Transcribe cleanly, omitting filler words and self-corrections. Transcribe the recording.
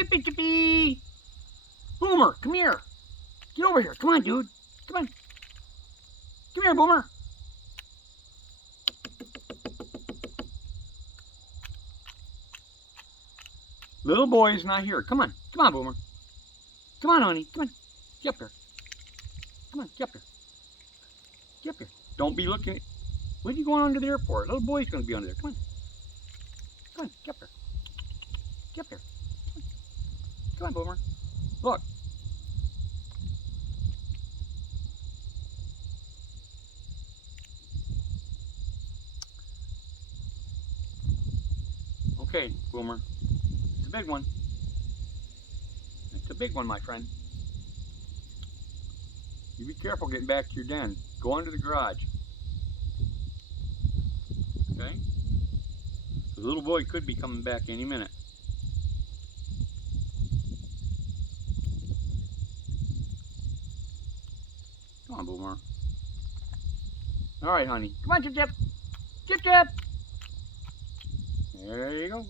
Chippy, chippy. Boomer, come here. Get over here. Come on, dude. Come on. Come here, Boomer. Little boy's not here. Come on. Come on, Boomer. Come on, honey. Come on. Get up here. Come on, get up here. Get up here. Don't be looking at... What are you going on to the airport? Little boy's going to be under there. Come on. Come on, get up here. Get up here. Come on, Boomer. Look. Okay, Boomer. It's a big one. It's a big one, my friend. You be careful getting back to your den. Go under the garage. Okay? The little boy could be coming back any minute. Come on, Boomer. All right, honey. Come on, Chip Chip. Chip Chip. There you go.